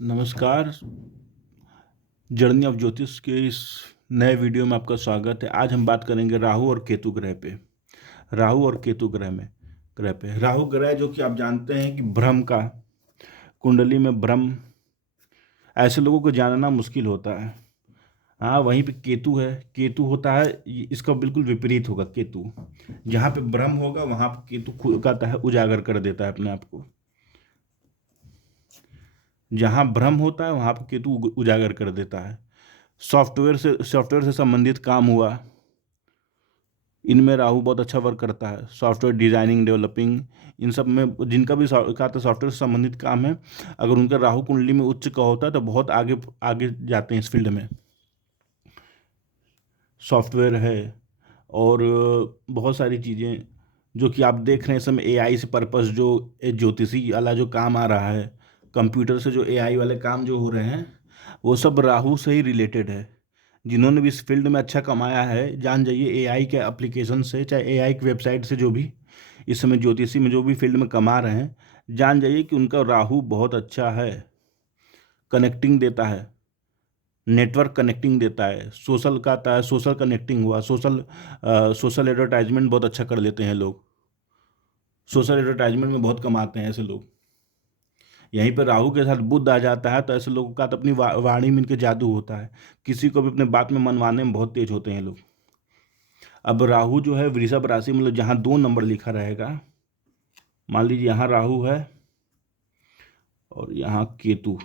नमस्कार। Journey of ज्योतिष के इस नए वीडियो में आपका स्वागत है। आज हम बात करेंगे राहु और केतु ग्रह पे। राहु और केतु ग्रह पे राहु ग्रह जो कि आप जानते हैं कि भ्रम का, कुंडली में भ्रम, ऐसे लोगों को जानना मुश्किल होता है। हाँ, वहीं पे केतु है। केतु होता है इसका बिल्कुल विपरीत होगा। केतु जहाँ पे भ्रम होगा वहाँ पे केतु खुद कहता है उजागर कर देता है अपने आप को। जहाँ भ्रम होता है वहाँ पे केतु उजागर कर देता है। सॉफ्टवेयर से संबंधित काम हुआ, इनमें राहु बहुत अच्छा वर्क करता है। सॉफ्टवेयर डिजाइनिंग, डेवलपिंग, इन सब में जिनका भी सॉफ्टवेयर से संबंधित काम है, अगर उनका राहु कुंडली में उच्च का होता है तो बहुत आगे आगे जाते हैं इस फील्ड में। सॉफ्टवेयर है और बहुत सारी चीज़ें जो कि आप देख रहे हैं इस समय एआई से पर्पस, जो ज्योतिषी वाला जो काम आ रहा है, कंप्यूटर से जो एआई वाले काम जो हो रहे हैं, वो सब राहु से ही रिलेटेड है। जिन्होंने भी इस फील्ड में अच्छा कमाया है, जान जाइए एआई के एप्लीकेशन से, चाहे एआई की वेबसाइट से, जो भी इस समय ज्योतिषी में जो भी फील्ड में कमा रहे हैं, जान जाइए कि उनका राहु बहुत अच्छा है। कनेक्टिंग देता है, नेटवर्क कनेक्टिंग देता है, सोशल का आता है, सोशल कनेक्टिंग हुआ, सोशल एडवर्टाइजमेंट बहुत अच्छा कर लेते हैं लोग। सोशल एडवर्टाइजमेंट में बहुत कमाते हैं ऐसे लोग। यहीं पर राहु के साथ बुध आ जाता है तो ऐसे लोगों का तो अपनी वाणी में इनके जादू होता है। किसी को भी अपने बात में मनवाने में बहुत तेज होते हैं लोग। अब राहु जो है वृषभ राशि, मतलब जहाँ 2 नंबर लिखा रहेगा, मान लीजिए यहाँ राहु है और यहाँ केतु,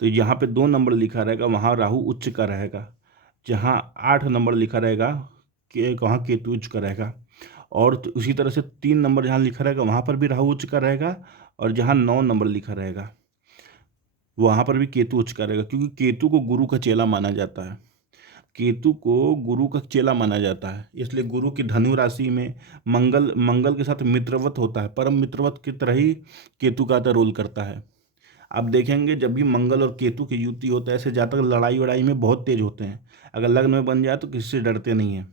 तो यहाँ पे 2 नंबर लिखा रहेगा, वहाँ राहु उच्च का रहेगा। जहाँ 8 नंबर लिखा रहेगा कि वहाँ केतु उच्च का रहेगा। और तो उसी तरह से 3 नंबर जहाँ लिखा रहेगा वहाँ पर भी राहु उच्च का रहेगा। और जहाँ 9 नंबर लिखा रहेगा वहाँ पर भी केतु उच्च का रहेगा, क्योंकि केतु को गुरु का चेला माना जाता है। केतु को गुरु का चेला माना जाता है, इसलिए गुरु की धनु राशि में मंगल मंगल के साथ मित्रवत होता है। परम मित्रवत की तरह ही केतु का रोल करता है। आप देखेंगे जब भी मंगल और केतु की युति होता है, ऐसे जातक लड़ाई वड़ाई में बहुत तेज होते हैं। अगर लग्न में बन जाए तो किसी से डरते नहीं हैं।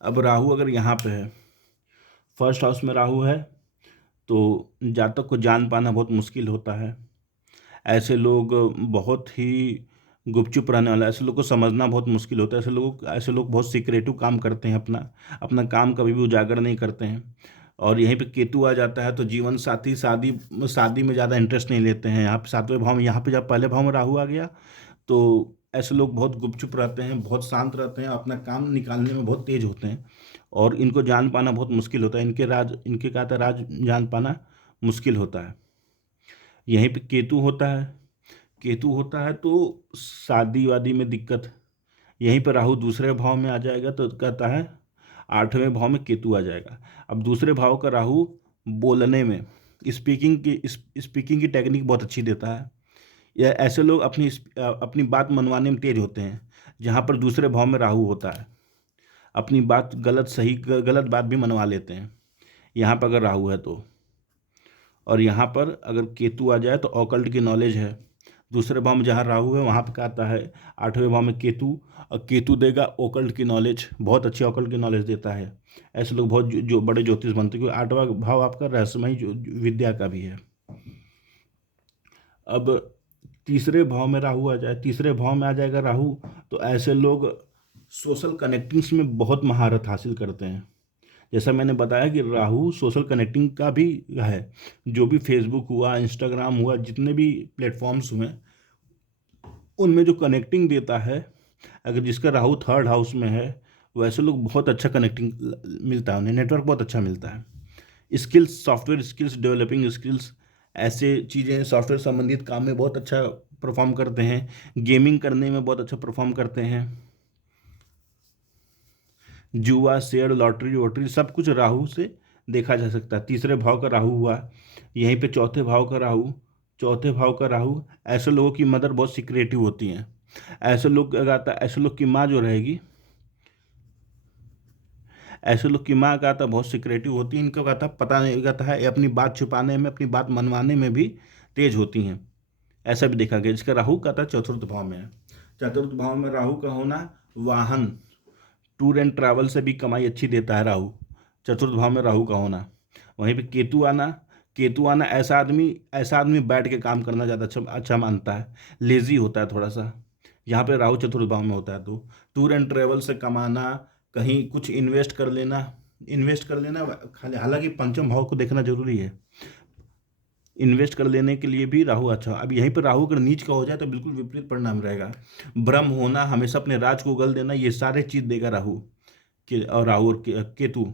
अब राहु अगर यहाँ पे है, फर्स्ट हाउस में राहु है, तो जातक को जान पाना बहुत मुश्किल होता है। ऐसे लोग बहुत ही गुपचुप रहने वाला, ऐसे लोग को समझना बहुत मुश्किल होता है। ऐसे लोग बहुत सीक्रेटिव काम करते हैं, अपना अपना काम कभी भी उजागर नहीं करते हैं। और यहीं पे केतु आ जाता है तो जीवन साथी, शादी शादी में ज़्यादा इंटरेस्ट नहीं लेते हैं। यहाँ पे 7वें भाव में, यहाँ पे जब पहले भाव में राहु आ गया तो ऐसे लोग बहुत गुपचुप रहते हैं, बहुत शांत रहते हैं, अपना काम निकालने में बहुत तेज होते हैं। और इनको जान पाना बहुत मुश्किल होता है, इनके क्या था, राज जान पाना मुश्किल होता है। यहीं पे केतु होता है तो शादी वादी में दिक्कत। यहीं पर राहु दूसरे भाव में आ जाएगा तो कहता है 8वें भाव में केतु आ जाएगा। अब दूसरे भाव का राहु बोलने में, स्पीकिंग की टेक्निक बहुत अच्छी देता है। या ऐसे लोग अपनी बात मनवाने में तेज होते हैं। जहाँ पर दूसरे भाव में राहु होता है, अपनी बात गलत बात भी मनवा लेते हैं यहाँ पर अगर राहु है तो। और यहाँ पर अगर केतु आ जाए तो ऑकल्ट की नॉलेज है। दूसरे भाव में जहाँ राहु है वहाँ पे क्या आता है, 8वें भाव में केतु, और केतु देगा ओकल्ट की नॉलेज, बहुत अच्छी ओकल्ट की नॉलेज देता है। ऐसे लोग बहुत जो बड़े ज्योतिष बनते हैं, क्योंकि 8वां भाव आपका रहस्यमयी जो विद्या का भी है। अब तीसरे भाव में आ जाएगा राहु, तो ऐसे लोग सोशल कनेक्टिंग्स में बहुत महारत हासिल करते हैं। जैसा मैंने बताया कि राहु सोशल कनेक्टिंग का भी है। जो भी फेसबुक हुआ, इंस्टाग्राम हुआ, जितने भी प्लेटफॉर्म्स हुए, उनमें जो कनेक्टिंग देता है, अगर जिसका राहु 3rd हाउस में है, वैसे लोग बहुत अच्छा कनेक्टिंग मिलता है, उन्हें नेटवर्क बहुत अच्छा मिलता है। Skills, software skills, developing skills, ऐसे चीज़ें सॉफ्टवेयर संबंधित काम में बहुत अच्छा परफॉर्म करते हैं। गेमिंग करने में बहुत अच्छा परफॉर्म करते हैं। जुआ, शेयर, लॉटरी वॉटरी, सब कुछ राहु से देखा जा सकता है। तीसरे भाव का राहु हुआ, यहीं पे चौथे भाव का राहु, ऐसे लोगों की मदर बहुत सिक्रेटिव होती हैं। ऐसे लोग की माँ जो रहेगी, ऐसे लोग की माँ कहता बहुत सिक्रेटिव होती है। इनको कहता पता नहीं, कहता है ये अपनी बात छुपाने में, अपनी बात मनवाने में भी तेज होती हैं। ऐसा भी देखा गया। जिसका राहु कहता 4th भाव में है। 4th भाव में राहु का होना, वाहन, टूर एंड ट्रैवल से भी कमाई अच्छी देता है राहु। 4th भाव में राहु का होना। वहीं पे केतु आना, केतु आना, ऐसा आदमी बैठ के काम करना ज़्यादा अच्छा अच्छा मानता है, लेज़ी होता है थोड़ा सा। यहाँ पे राहु चतुर्थ भाव में होता है तो टूर एंड ट्रेवल से कमाना, कहीं कुछ इन्वेस्ट कर लेना खाली, हालांकि पंचम भाव को देखना जरूरी है। इन्वेस्ट कर लेने के लिए भी राहु अच्छा। अब यहीं पर राहु अगर नीच का हो जाए तो बिल्कुल विपरीत परिणाम रहेगा। भ्रम होना, हमेशा अपने राज को उगल देना, ये सारे चीज़ देगा राहु के। और राहु और केतु,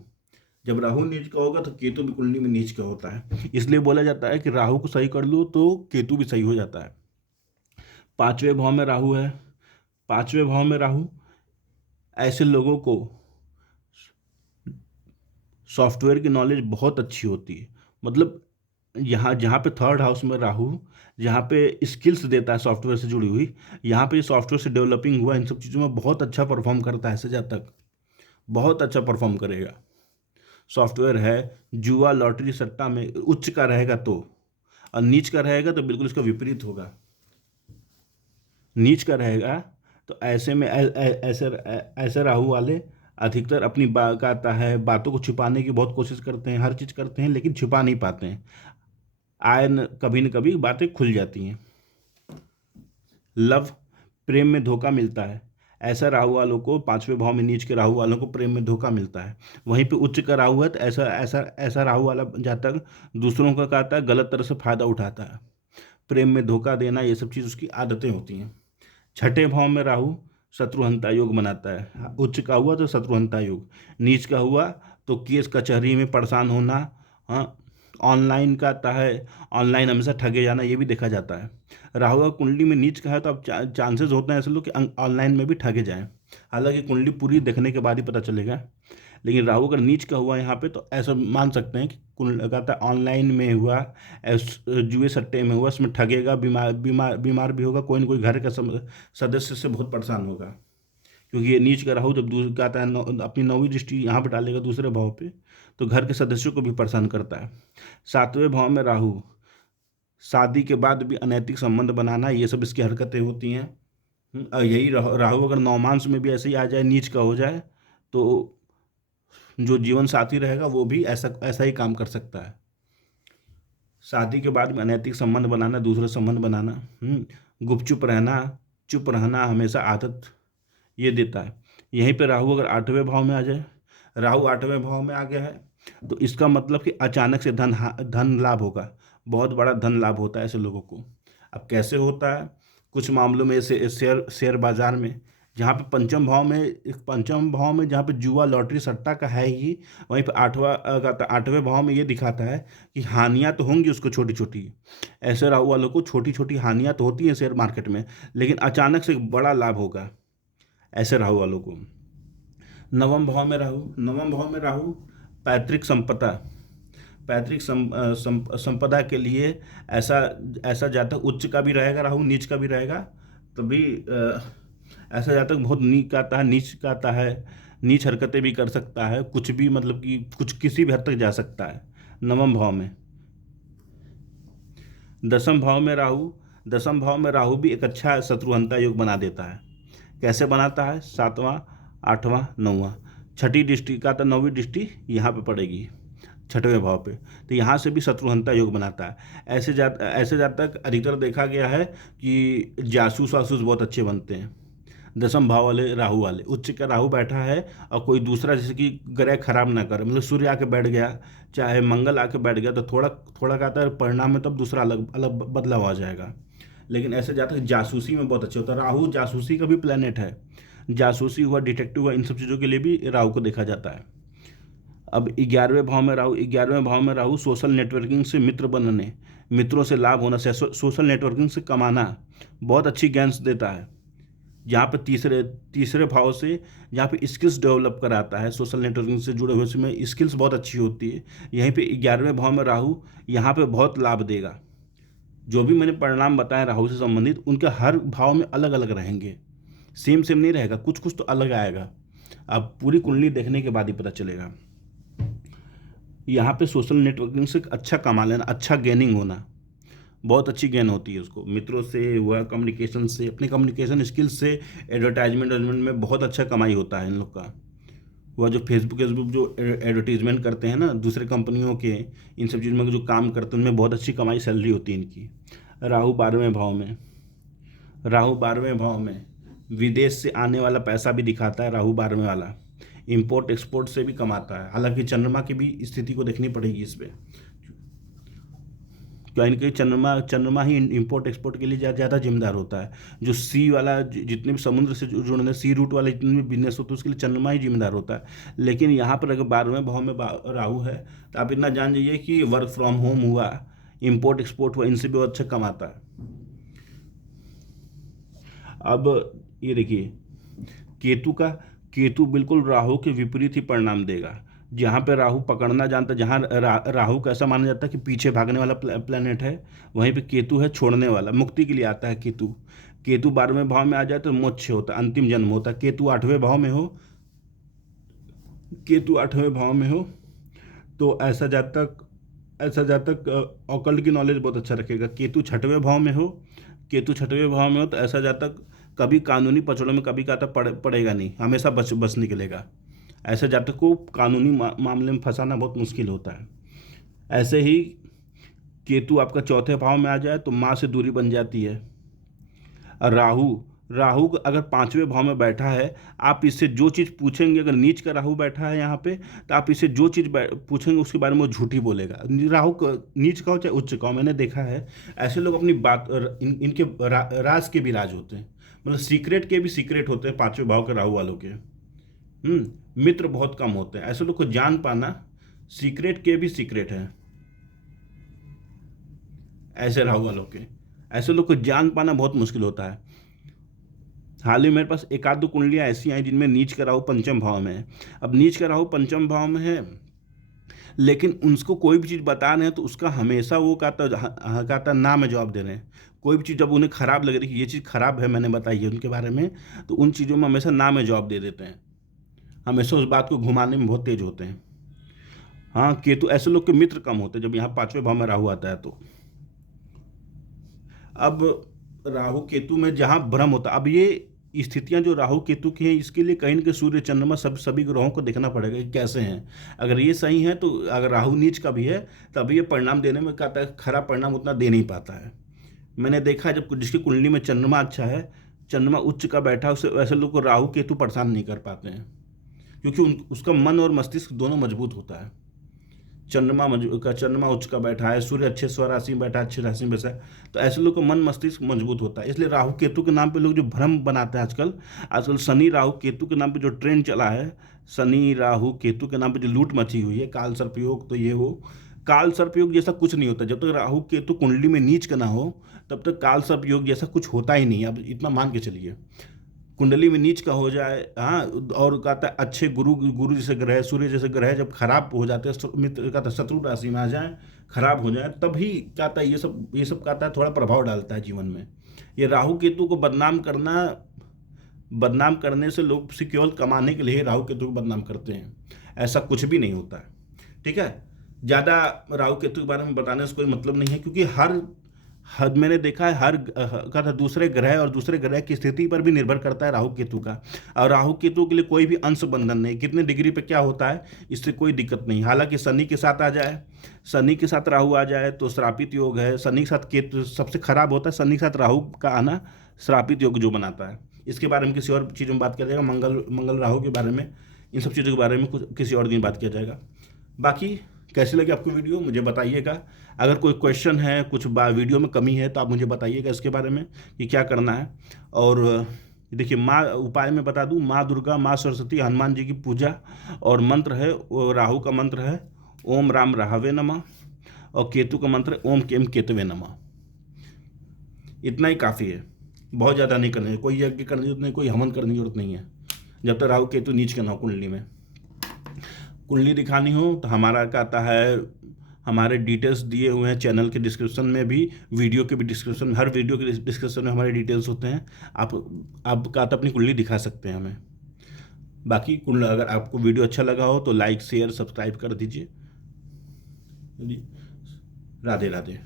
जब राहु नीच का होगा तो केतु भी कुंडली में नीच का होता है। इसलिए बोला जाता है कि राहु को सही कर लो तो केतु भी सही हो जाता है। पांचवें भाव में राहु है। पांचवें भाव में राहु ऐसे लोगों को सॉफ्टवेयर की नॉलेज बहुत अच्छी होती है। मतलब यहाँ जहाँ पे थर्ड हाउस में राहु, जहाँ पे स्किल्स देता है सॉफ्टवेयर से जुड़ी हुई, यहाँ पे सॉफ्टवेयर से डेवलपिंग हुआ, इन सब चीज़ों में बहुत अच्छा परफॉर्म करता है ऐसे जातक, बहुत अच्छा परफॉर्म करेगा। सॉफ्टवेयर है, जुआ लॉटरी सट्टा में उच्च का रहेगा तो, और नीच का रहेगा तो बिल्कुल इसका विपरीत होगा। नीच का रहेगा तो ऐसे में ऐसे राहु वाले अधिकतर अपनी कहता है बातों को छुपाने की बहुत कोशिश करते हैं, हर चीज़ करते हैं लेकिन छुपा नहीं पाते हैं। आए न कभी बातें खुल जाती हैं। लव, प्रेम में धोखा मिलता है। ऐसा राहु वालों को, पांचवें भाव में नीच के राहु वालों को प्रेम में धोखा मिलता है। वहीं पे उच्च का राहु है तो ऐसा ऐसा ऐसा राहु वाला जातक दूसरों का कहता है गलत तरह से फायदा उठाता है। प्रेम में धोखा देना, ये सब चीज़ उसकी आदतें होती हैं। छठे भाव में राहु शत्रुहंता योग बनाता है। उच्च का हुआ तो शत्रुहंता योग, नीच का हुआ तो केस कचहरी में परेशान होना। हाँ, ऑनलाइन का आता है, ऑनलाइन हमेशा ठगे जाना, ये भी देखा जाता है। राहु का कुंडली में नीच का है तो अब चांसेस होते हैं ऐसे लोग कि ऑनलाइन में भी ठगे जाएं। हालांकि कुंडली पूरी देखने के बाद ही पता चलेगा, लेकिन राहु अगर नीच का हुआ यहाँ पे तो ऐसा मान सकते हैं कि कहता है ऑनलाइन में हुआ, जुए सट्टे में हुआ, इसमें ठगेगा, बीमार भी होगा, कोई ना कोई घर का सदस्य से बहुत परेशान होगा। क्योंकि ये नीच का राहु जब कहता है अपनी नौवीं दृष्टि यहाँ पर डालेगा दूसरे भाव पे, तो घर के सदस्यों को भी परेशान करता है। सातवें भाव में राहु शादी के बाद भी अनैतिक संबंध बनाना, ये सब इसकी हरकतें होती हैं। और यही राहु अगर नौमांस में भी ऐसे ही आ जाए, नीच का हो जाए, तो जो जीवन साथी रहेगा वो भी ऐसा ऐसा ही काम कर सकता है। शादी के बाद में अनैतिक संबंध बनाना, दूसरा संबंध बनाना, गुपचुप रहना, चुप रहना हमेशा आदत ये देता है। यहीं पे राहु अगर आठवें भाव में आ जाए, राहु आठवें भाव में आ गया है तो इसका मतलब कि अचानक से धन लाभ होगा, बहुत बड़ा धन लाभ होता है ऐसे लोगों को। अब कैसे होता है, कुछ मामलों में ऐसे शेयर बाजार में, जहाँ पे पंचम भाव में जहाँ पे जुआ लॉटरी सट्टा का है ही, वहीं पे आठवें भाव में ये दिखाता है कि हानियाँ तो होंगी उसको छोटी छोटी। ऐसे राहु वालों को छोटी छोटी हानियाँ तो होती हैं शेयर मार्केट में, लेकिन अचानक से एक बड़ा लाभ होगा ऐसे राहु वालों को। नवम भाव में राहु पैतृक संपदा, संपदा के लिए ऐसा ऐसा जातक, उच्च का भी रहेगा राहु, नीच का भी रहेगा, तभी ऐसा जातक बहुत नीच का आता है, नीच हरकतें भी कर सकता है, कुछ भी मतलब कि कुछ किसी भी हद तक जा सकता है। नवम भाव में दसम भाव में राहु भी एक अच्छा शत्रुहंता योग बना देता है। कैसे बनाता है, सातवां, आठवां, नौवां, छठी दृष्टि का तो नौवीं दृष्टि यहाँ पे पड़ेगी छठवें भाव पे, तो यहाँ से भी शत्रुहंता योग बनाता है। ऐसे जातक अधिकतर देखा गया है कि जासूस वासूस बहुत अच्छे बनते हैं। दसम भाव वाले राहु वाले, उच्च का राहु बैठा है और कोई दूसरा जैसे कि ग्रह खराब ना करे, मतलब सूर्य आके बैठ गया, चाहे मंगल आके बैठ गया, तो थोड़ा थोड़ा कहता है परिणाम में तब दूसरा अलग अलग बदलाव आ जाएगा। लेकिन ऐसे जातक जासूसी में बहुत अच्छे होता है। राहु जासूसी का भी प्लेनेट है, जासूसी हुआ, डिटेक्टिव हुआ, इन सब चीज़ों के लिए भी राहु को देखा जाता है। अब 11वें भाव में राहु सोशल नेटवर्किंग से मित्र बनने, मित्रों से लाभ होना, सोशल नेटवर्किंग से कमाना, बहुत अच्छी ज्ञान देता है। जहाँ पे तीसरे भाव से जहाँ पे स्किल्स डेवलप कराता है, सोशल नेटवर्किंग से जुड़े हुए उसमें स्किल्स बहुत अच्छी होती है। यहीं पे 11वें भाव में राहु यहाँ पे बहुत लाभ देगा। जो भी मैंने परिणाम बताए राहु से संबंधित, उनके हर भाव में अलग अलग रहेंगे, सेम सेम नहीं रहेगा, कुछ कुछ तो अलग आएगा। अब पूरी कुंडली देखने के बाद ही पता चलेगा। यहाँ पे सोशल नेटवर्किंग से अच्छा कमा लेना, अच्छा गेनिंग होना, बहुत अच्छी गेन होती है उसको, मित्रों से हुआ, कम्युनिकेशन से, अपने कम्युनिकेशन स्किल्स से, एडवर्टाइजमेंट में बहुत अच्छा कमाई होता है इन लोग का। वह जो फेसबुक जो एडवर्टीजमेंट करते हैं ना दूसरे कंपनियों के, इन सब चीज़ों में जो काम करते हैं उनमें बहुत अच्छी कमाई सैलरी होती है इनकी। राहु 12वें भाव में, राहु 12वें भाव में विदेश से आने वाला पैसा भी दिखाता है। राहु 12वें वाला इंपोर्ट एक्सपोर्ट से भी कमाता है। हालांकि चंद्रमा की भी स्थिति को देखनी पड़ेगी इस पर, कहीं ना कहीं चंद्रमा ही इंपोर्ट एक्सपोर्ट के लिए ज़्यादा जिम्मेदार होता है। जो सी वाला जितने भी समुद्र से जुड़ने सी रूट वाला जितने भी बिजनेस होते हैं उसके लिए चंद्रमा ही जिम्मेदार होता है। लेकिन यहाँ पर अगर 12वें भाव में राहु है तो आप इतना जान जाइए कि वर्क फ्रॉम होम हुआ, इंपोर्ट एक्सपोर्ट हुआ, इनसे भी अच्छा कमाता है। अब ये देखिए केतु बिल्कुल राहु के विपरीत ही परिणाम देगा। जहाँ पे राहु पकड़ना जानता है, जहाँ राहु का ऐसा माना जाता है कि पीछे भागने वाला प्लेनेट है, वहीं पे केतु है छोड़ने वाला, मुक्ति के लिए आता है केतु 12वें भाव में आ जाए तो मोक्ष होता है, अंतिम जन्म होता है। केतु 8वें भाव में हो तो ऐसा जातक ऑकल्ट की नॉलेज बहुत अच्छा रखेगा। केतु 6वें भाव में हो तो ऐसा जातक कभी कानूनी पचड़ों में कभी कहता पड़ेगा नहीं, हमेशा बच निकलेगा। ऐसे जातक को कानूनी मामले में फंसाना बहुत मुश्किल होता है। ऐसे ही केतु आपका 4थे भाव में आ जाए तो माँ से दूरी बन जाती है। और राहु अगर 5वें भाव में बैठा है, आप इससे जो चीज़ पूछेंगे, अगर नीच का राहु बैठा है यहाँ पे, तो आप इससे जो चीज़ पूछेंगे उसके बारे में वो झूठी बोलेगा। राहु नीच का हो चाहे उच्च का हो, मैंने देखा है ऐसे लोग अपनी बात इनके राज के भी राज होते हैं, मतलब सीक्रेट के भी सीक्रेट होते हैं 5वें भाव के राहु वालों के। मित्र बहुत कम होते हैं। ऐसे लोग को जान पाना सीक्रेट के भी सीक्रेट है। ऐसे राहु वालों के ऐसे लोग को जान पाना बहुत मुश्किल होता है। हाल ही मेरे पास एक आध दो कुंडलियाँ ऐसी आई जिनमें नीच का राहु 5वें भाव में है। अब नीच का राहु 5वें भाव में है, लेकिन उनको कोई भी चीज़ बता रहे हैं तो उसका हमेशा वो कहता ना में जवाब दे रहे हैं। कोई भी चीज़ जब उन्हें ख़राब लग रही है कि ये चीज़ ख़राब है, मैंने बताई है उनके बारे में, तो उन चीज़ों में हमेशा ना में जवाब दे देते हैं। हमेशा उस बात को घुमाने में बहुत तेज होते हैं। हाँ, केतु ऐसे लोग के मित्र कम होते हैं जब यहाँ 5वें भाव में राहु आता है तो। अब राहु केतु में जहाँ भ्रम होता है, अब ये स्थितियाँ जो राहु केतु की हैं, इसके लिए कहीं न कहीं सूर्य चंद्रमा सभी ग्रहों को देखना पड़ेगा कि कैसे हैं। अगर ये सही है तो अगर राहु नीच का भी है तभी ये परिणाम देने में कहता है, खराब परिणाम उतना दे नहीं पाता है। मैंने देखा जब जिसकी कुंडली में चंद्रमा अच्छा है, चंद्रमा उच्च का बैठा, उसे वैसे लोग को राहु केतु परेशान नहीं कर पाते हैं, क्योंकि उसका मन और मस्तिष्क दोनों मजबूत होता है। चंद्रमा उच्च का बैठा है, सूर्य अच्छे स्वराशि में बैठा है, अच्छी राशि में बैठा है, तो ऐसे लोग का मन मस्तिष्क मजबूत होता है। इसलिए राहु केतु के नाम पे लोग जो भ्रम बनाते हैं आजकल शनि राहु केतु के नाम पे जो ट्रेंड चला है, शनि राहु केतु के नाम पे जो लूट मची हुई है, काल सर्पयोग, तो ये हो काल सर्पयोग जैसा कुछ नहीं होता। जब तक राहु केतु कुंडली में नीच का ना हो तब तक काल सर्पयोग जैसा कुछ होता ही नहीं। अब इतना मान के चलिए, कुंडली में नीच का हो जाए, हाँ, और कहता है अच्छे गुरु जैसे ग्रह, सूर्य जैसे ग्रह जब खराब हो जाते हैं, मित्र कहता है शत्रु राशि में आ जाए, खराब हो जाए, तभी कहता है ये सब कहता है थोड़ा प्रभाव डालता है जीवन में। ये राहु केतु को बदनाम करने से लोग से केवल कमाने के लिए राहु केतु को बदनाम करते हैं, ऐसा कुछ भी नहीं होता है। ठीक है, ज़्यादा राहु केतु के बारे में बताने से कोई मतलब नहीं है, क्योंकि हर मैंने देखा है हर दूसरे ग्रह और दूसरे ग्रह की स्थिति पर भी निर्भर करता है राहु केतु का। और राहु केतु के लिए कोई भी अंश बंधन नहीं, कितने डिग्री पे क्या होता है इससे कोई दिक्कत नहीं। हालांकि शनि के साथ राहु आ जाए तो श्रापित योग है। शनि के साथ केतु सबसे खराब होता है, शनि के साथ राहु का आना श्रापित योग जो बनाता है। इसके बारे में किसी और चीज़ों में बात किया जाएगा, मंगल राहु के बारे में, इन सब चीज़ों के बारे में कुछ किसी और दिन बात किया जाएगा। बाकी कैसी लगी आपको वीडियो मुझे बताइएगा। अगर कोई क्वेश्चन है, कुछ वीडियो में कमी है तो आप मुझे बताइएगा इसके बारे में कि क्या करना है। और देखिए, माँ उपाय में बता दूँ, माँ दुर्गा, माँ सरस्वती, हनुमान जी की पूजा, और मंत्र है वो राहु का मंत्र है ओम राम राहवे नमः, और केतु का मंत्र है ओम केम केतवे नमः। इतना ही काफ़ी है, बहुत ज़्यादा नहीं करना है, कोई यज्ञ करने की जरूरत नहीं, कोई हवन करने की जरूरत नहीं है, जब तक राहु केतु नीच के ना हो। कुंडली दिखानी हो तो हमारा कहता है, हमारे डिटेल्स दिए हुए हैं चैनल के डिस्क्रिप्शन में भी, वीडियो के भी डिस्क्रिप्शन में, हर वीडियो के डिस्क्रिप्शन में हमारे डिटेल्स होते हैं। आप कहता अपनी कुंडली दिखा सकते हैं हमें। बाकी अगर आपको वीडियो अच्छा लगा हो तो लाइक शेयर सब्सक्राइब कर दीजिए। राधे राधे।